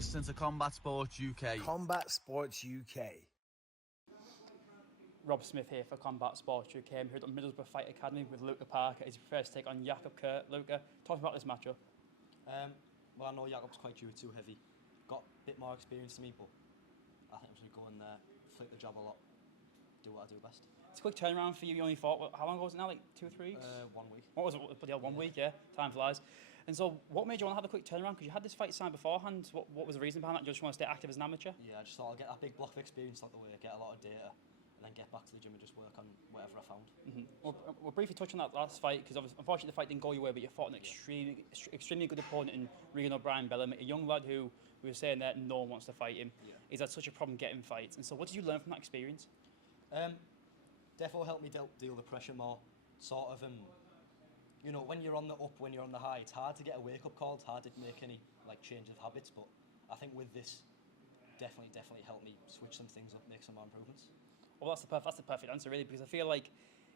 listening to Combat Sports UK. Combat Sports UK. Rob Smith here for Combat Sports UK. I'm here at the Middlesbrough Fight Academy with Luca Parker as he prepares to take on Yakup Kurt. Luca, talk about this matchup. Well, I know Yakup's quite jiu-jitsu heavy. Got a bit more experience than me, but I think I'm just going to go in there, flick the jab a lot, do what I do best. It's a quick turnaround for you. You only fought, how long ago was it now? Like 2 or 3 weeks? 1 week. What was it? Bloody hell, 1 week, yeah. Time flies. And so, what made you want to have a quick turnaround? Because you had this fight signed beforehand. What was the reason behind that? Do you just want to stay active as an amateur? Yeah, I just thought I'd get that big block of experience out the way, get a lot of data, and then get back to the gym and just work on whatever I found. Mm-hmm. We'll briefly touch on that last fight, because unfortunately the fight didn't go your way, but you fought an extremely good opponent in Regan O'Brien Bellamy, a young lad who we were saying that no one wants to fight him. Yeah. He's had such a problem getting fights. And so what did you learn from that experience? Definitely helped me deal the pressure more. Sort of, you know, when you're on the up, when you're on the high, it's hard to get a wake-up call, it's hard to make any like change of habits, but I think with this, definitely helped me switch some things up, make some more improvements. Well, that's the perfect answer, really, because I feel like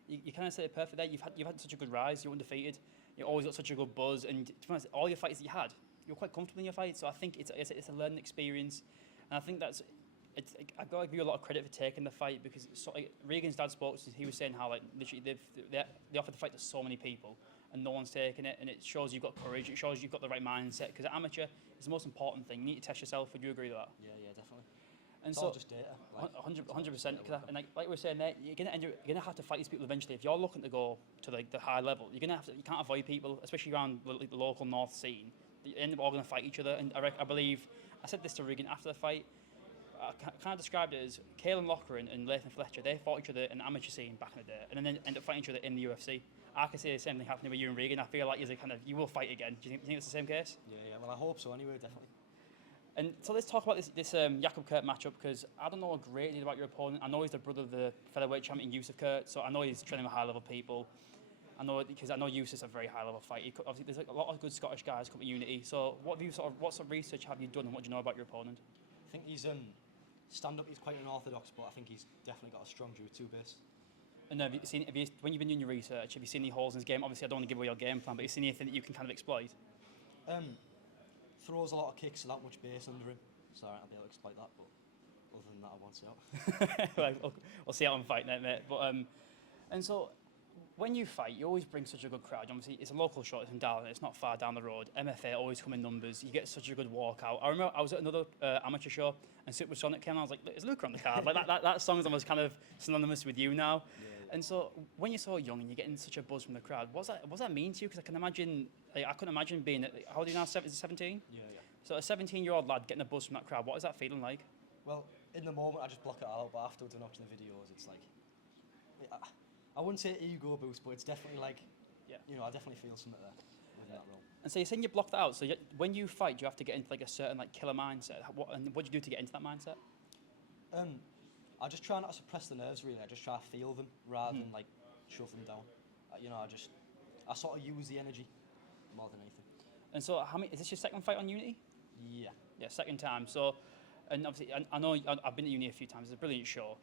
you kind of said it perfect there. You've had such a good rise. You're undefeated. You always got such a good buzz, and to be honest, all your fights that you had, you're quite comfortable in your fights. So I think it's a learning experience, and I think I've got to give you a lot of credit for taking the fight, because Regan's dad spoke to us, he was saying how like literally they offered the fight to so many people and no one's taking it, and it shows you've got courage. It shows you've got the right mindset, because amateur is the most important thing. You need to test yourself. Would you agree with that? Yeah, definitely. And it's so, all just data. 100%. And like we were saying there, you're gonna have to fight these people eventually. If you're looking to go to like the high level, you can't avoid people, especially around the local north scene. You end up all gonna fight each other. And I believe I said this to Regan after the fight. I kind of described it as Caelan Loughran and Lathan Fletcher. They fought each other in the amateur scene back in the day, and then end up fighting each other in the UFC. I can see the same thing happening with you and Regan. I feel like you will fight again. Do you think it's the same case? Yeah. Well, I hope so. Anyway, definitely. And so let's talk about this Yakup Kurt matchup, because I don't know a great deal about your opponent. I know he's the brother of the featherweight champion Yakup Kurt, so I know he's training with high-level people. I know Yusuf's a very high-level fight. Obviously, there's like a lot of good Scottish guys come to Unity. So what sort of research have you done, and what do you know about your opponent? I think he's stand-up. He's quite unorthodox, but I think he's definitely got a strong jiu-jitsu base. And when you've been doing your research, have you seen any holes in his game? Obviously, I don't want to give away your game plan, but have you seen anything that you can kind of exploit? Throws a lot of kicks, without much base under him. So I'll be able to exploit that, but other than that, I won't see out. Well, we'll see out on Fight Night, mate. But and so when you fight, you always bring such a good crowd. Obviously, it's a local show, it's in Darlington, it's not far down the road. MFA always come in numbers. You get such a good walkout. I remember I was at another amateur show, and Supersonic came, and I was like, "Is Luca on the card?" Like that song is almost kind of synonymous with you now. Yeah. And so when you're so young and you're getting such a buzz from the crowd, what does that mean to you? Because I couldn't imagine being. How old are you now? Is it 17? Yeah. So a 17-year-old lad getting a buzz from that crowd, what is that feeling like? Well, in the moment I just block it out, but afterwards when watching the videos, it's like, I wouldn't say ego boost, but it's definitely like, you know, I definitely feel something there within that role. And so you're saying you block that out. So when you fight, do you have to get into like a certain like killer mindset? What do you do to get into that mindset? I just try not to suppress the nerves really. I just try to feel them rather than like shove them down. You know, I sort of use the energy more than anything. And so is this your second fight on Unity? Yeah, second time. So, and obviously, I know I've been to Uni a few times. It's a brilliant show,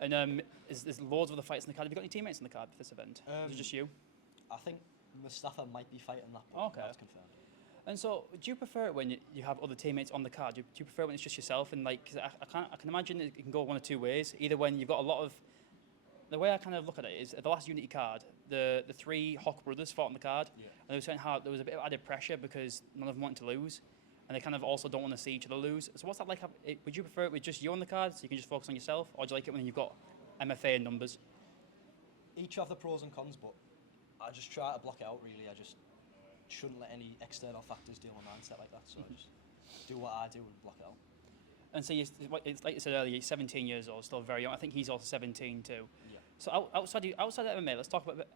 and there's loads of other fights in the card. Have you got any teammates in the card for this event? Is it just you? I think Mustafa might be fighting that. Okay, that's confirmed. And so, do you prefer it when you have other teammates on the card? Do you prefer it when it's just yourself? And like, cause I can imagine it can go one of two ways. Either when you've got a lot of. The way I kind of look at it is, at the last Unity card, the three Hock brothers fought on the card, and they were saying how there was a bit of added pressure because none of them wanted to lose, and they kind of also don't want to see each other lose. So what's that like? Would you prefer it with just you on the card, so you can just focus on yourself, or do you like it when you've got MFA and numbers? Each have the pros and cons, but I just try to block it out really. I just shouldn't let any external factors deal with my mindset like that, so I just do what I do and block it out. And so it's like you said earlier, you're 17 years old, still very young. I think he's also 17 too. Yeah. So outside of MMA, let's talk about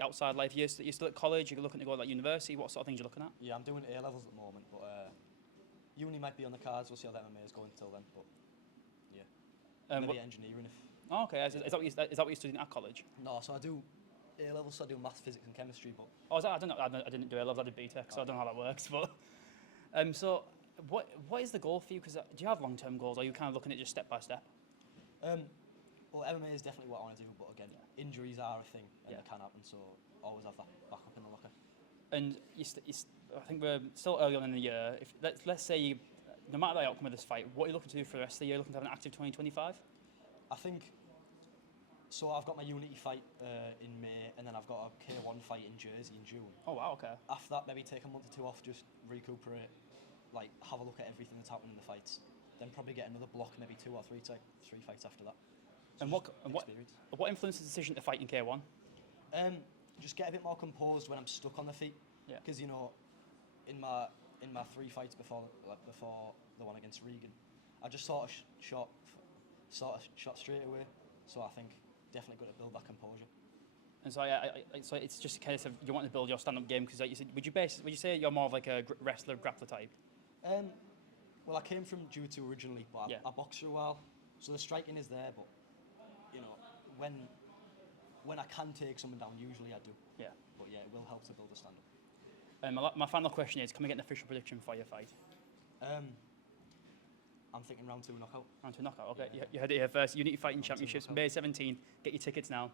outside life. You're still at college, you're looking to go to like university, what sort of things you're looking at? Yeah, I'm doing A-levels at the moment, but uni might be on the cards. We'll see how that MMA is going until then, but yeah. Maybe engineering if... Oh, okay, is that what you're studying at college? No, so I do A-levels, so I do maths, physics and chemistry, but... Oh, I don't know, I didn't do A-levels, I did BTEC, so I don't know how that works, but... So, what is the goal for you? Because do you have long-term goals, or are you kind of looking at just step by step? Well, MMA is definitely what I want to do, but again, injuries are a thing, and they can happen, so always have that backup in the locker. And I think we're still early on in the year. Let's say no matter the outcome of this fight, what are you looking to do for the rest of the year? Looking to have an active 2025? I think. So I've got my Unity fight in May, and then I've got a K1 fight in Jersey in June. Oh wow, okay. After that, maybe take a month or two off, just recuperate, like have a look at everything that's happening in the fights. Then probably get another block, maybe 2 or 3 fights after that. So what influenced the decision to fight in K1? Just get a bit more composed when I'm stuck on the feet. Yeah. Because in my 3 fights before the one against Regan, I just sort of shot straight away. So I think definitely got to build that composure. And so, so it's just a case of you want to build your stand-up game because, like you said, would you say you're more of like a wrestler, grappler type? Well, I came from jiu-jitsu originally, but I boxed for a while, so the striking is there. But when I can take someone down, usually I do. Yeah. But yeah, it will help to build a stand-up. My final question is: can we get an official prediction for your fight? I'm thinking round 2 knockout. Round 2 knockout. Okay, you heard it here first. Unity Fighting Championships, May 17th. Get your tickets now.